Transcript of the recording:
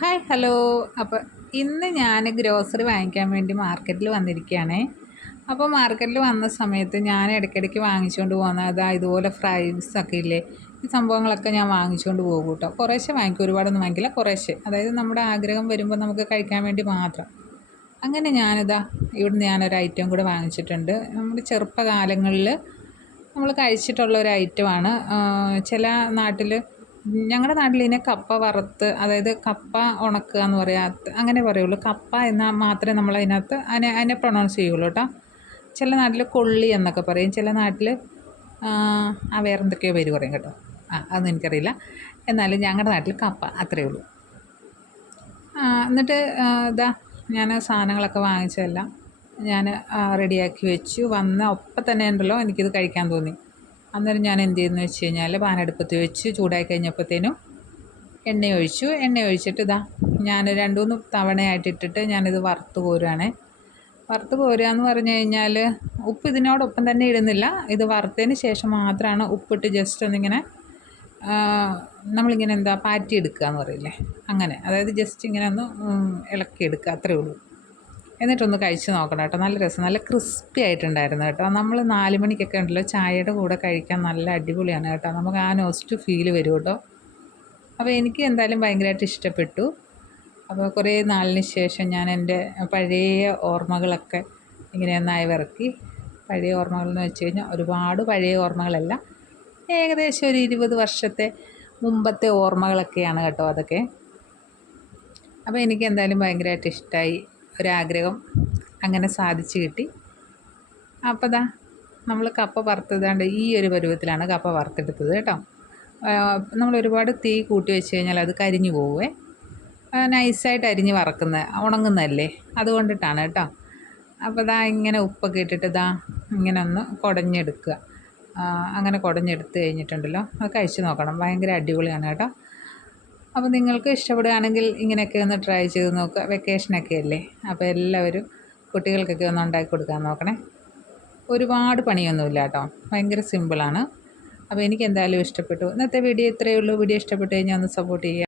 Hi hello. അപ്പോൾ ഇന്ന് ഞാൻ ഗ്രോസറി വാങ്ങിക്കാൻ വേണ്ടി മാർക്കറ്റിൽ വന്നിരിക്കുകയാണേ. അപ്പോൾ മാർക്കറ്റിൽ വന്ന സമയത്ത് ഞാൻ ഇടയ്ക്കിടയ്ക്ക് വാങ്ങിച്ചുകൊണ്ട് പോകുന്നത് ഇതുപോലെ ഫ്രൈസൊക്കെ ഇല്ലേ, ഈ സംഭവങ്ങളൊക്കെ ഞാൻ വാങ്ങിച്ചുകൊണ്ട് പോകും കേട്ടോ. കുറേശ്ശെ വാങ്ങിക്കും, ഒരുപാടൊന്നും വാങ്ങിക്കില്ല, കുറേശ്ശെ. അതായത് നമ്മുടെ ആഗ്രഹം വരുമ്പോൾ നമുക്ക് കഴിക്കാൻ വേണ്ടി മാത്രം. അങ്ങനെ ഇവിടുന്ന് ഞാനൊരു ഐറ്റം കൂടെ വാങ്ങിച്ചിട്ടുണ്ട്. നമ്മുടെ ചെറുപ്പകാലങ്ങളിൽ നമ്മൾ കഴിച്ചിട്ടുള്ള ഒരു ഐറ്റമാണ്. ചില നാട്ടിൽ, ഞങ്ങളുടെ നാട്ടിൽ ഇതിനെ കപ്പ വറുത്ത്, അതായത് കപ്പ ഉണക്കുക എന്ന് പറയാ, അങ്ങനെ പറയുള്ളൂ. കപ്പ എന്നാൽ മാത്രമേ നമ്മൾ അതിനകത്ത് അതിനെ പ്രൊണൗൺസ് ചെയ്യുള്ളൂ കേട്ടോ. ചില നാട്ടിൽ കൊള്ളി എന്നൊക്കെ പറയും, ചില നാട്ടിൽ വേറെ എന്തൊക്കെയോ പേര് പറയും കേട്ടോ. അതൊന്നും എനിക്കറിയില്ല. എന്നാലും ഞങ്ങളുടെ നാട്ടിൽ കപ്പ, അത്രയേ ഉള്ളൂ. എന്നിട്ട് ഞാൻ സാധനങ്ങളൊക്കെ വാങ്ങിച്ചതെല്ലാം ഞാൻ റെഡിയാക്കി വെച്ചു. വന്ന ഒപ്പം തന്നെ ഉണ്ടല്ലോ എനിക്കിത് കഴിക്കാൻ തോന്നി. അന്നേരം ഞാൻ എന്ത് ചെയ്തെന്ന് വെച്ച് കഴിഞ്ഞാൽ പാനടുപ്പത്ത് വെച്ച് ചൂടായി കഴിഞ്ഞപ്പോഴത്തേനും എണ്ണ ഒഴിച്ചിട്ട് ഞാൻ 2-3 തവണയായിട്ട് ഇട്ടിട്ട് ഞാനിത് വറുത്ത് കോരുകയാണേ. വറുത്ത് കോരുക എന്ന് പറഞ്ഞു കഴിഞ്ഞാൽ ഉപ്പ് ഇതിനോടൊപ്പം തന്നെ ഇടുന്നില്ല. ഇത് വറുത്തതിന് ശേഷം മാത്രമാണ് ഉപ്പിട്ട് ജസ്റ്റ് ഒന്നിങ്ങനെ നമ്മളിങ്ങനെ പാറ്റിയെടുക്കുക എന്ന് പറയില്ലേ, അങ്ങനെ. അതായത് ജസ്റ്റ് ഇങ്ങനെ ഒന്ന് ഇളക്കിയെടുക്കുക, അത്രയേ ഉള്ളൂ. എന്നിട്ടൊന്ന് കഴിച്ച് നോക്കണം കേട്ടോ. നല്ല രസം, നല്ല ക്രിസ്പി ആയിട്ടുണ്ടായിരുന്നു കേട്ടോ. നമ്മൾ 4 മണിക്കൊക്കെ ഉണ്ടല്ലോ ചായയുടെ കൂടെ കഴിക്കാൻ നല്ല അടിപൊളിയാണ് കേട്ടോ. നമുക്ക് ആ നോസ്റ്റ് ഫീൽ വരും കേട്ടോ. അപ്പോൾ എനിക്ക് എന്തായാലും ഭയങ്കരമായിട്ട് ഇഷ്ടപ്പെട്ടു. അപ്പോൾ കുറേ നാളിന് ശേഷം ഞാൻ എൻ്റെ പഴയ ഓർമ്മകളൊക്കെ ഇങ്ങനെ ഒന്നായി വിറക്കി. പഴയ ഓർമ്മകളെന്ന് വെച്ച് കഴിഞ്ഞാൽ ഒരുപാട് പഴയ ഓർമ്മകളല്ല, ഏകദേശം ഒരു 20 വർഷത്തെ മുമ്പത്തെ ഓർമ്മകളൊക്കെയാണ് കേട്ടോ അതൊക്കെ. അപ്പോൾ എനിക്ക് എന്തായാലും ഭയങ്കരമായിട്ട് ഇഷ്ടമായി. ഒരാഗ്രഹം അങ്ങനെ സാധിച്ചു കിട്ടി. അപ്പോൾ നമ്മൾ കപ്പ വറുത്തതാണ്ട് ഈ ഒരു പരുവത്തിലാണ് കപ്പ വറുത്തെടുത്തത് കേട്ടോ. നമ്മൾ ഒരുപാട് തീ കൂട്ടി വെച്ച് കഴിഞ്ഞാൽ അത് കരിഞ്ഞു പോവേ. നൈസായിട്ട് അരിഞ്ഞ് ഉണങ്ങുന്നതല്ലേ, അതുകൊണ്ടിട്ടാണ് കേട്ടോ. അപ്പോൾ ഇങ്ങനെ ഉപ്പൊക്കെ ഇട്ടിട്ട് ഇങ്ങനെ ഒന്ന് കുടഞ്ഞെടുക്കുക. അങ്ങനെ കുടഞ്ഞെടുത്ത് കഴിഞ്ഞിട്ടുണ്ടല്ലോ അത് കഴിച്ച് നോക്കണം, ഭയങ്കര അടിപൊളിയാണ് കേട്ടോ. അപ്പോൾ നിങ്ങൾക്ക് ഇഷ്ടപ്പെടുകയാണെങ്കിൽ ഇങ്ങനെയൊക്കെ ഒന്ന് ട്രൈ ചെയ്ത് നോക്കുക. വെക്കേഷനൊക്കെ അല്ലേ, അപ്പോൾ എല്ലാവരും കുട്ടികൾക്കൊക്കെ ഒന്ന് ഉണ്ടാക്കി കൊടുക്കാൻ നോക്കണേ. ഒരുപാട് പണിയൊന്നുമില്ല കേട്ടോ, ഭയങ്കര സിമ്പിളാണ്. അപ്പോൾ എനിക്ക് എന്തായാലും ഇഷ്ടപ്പെട്ടു. ഇന്നത്തെ വീഡിയോ ഇത്രയേ ഉള്ളൂ. വീഡിയോ ഇഷ്ടപ്പെട്ട് കഴിഞ്ഞാൽ ഒന്ന് സപ്പോർട്ട് ചെയ്യുക.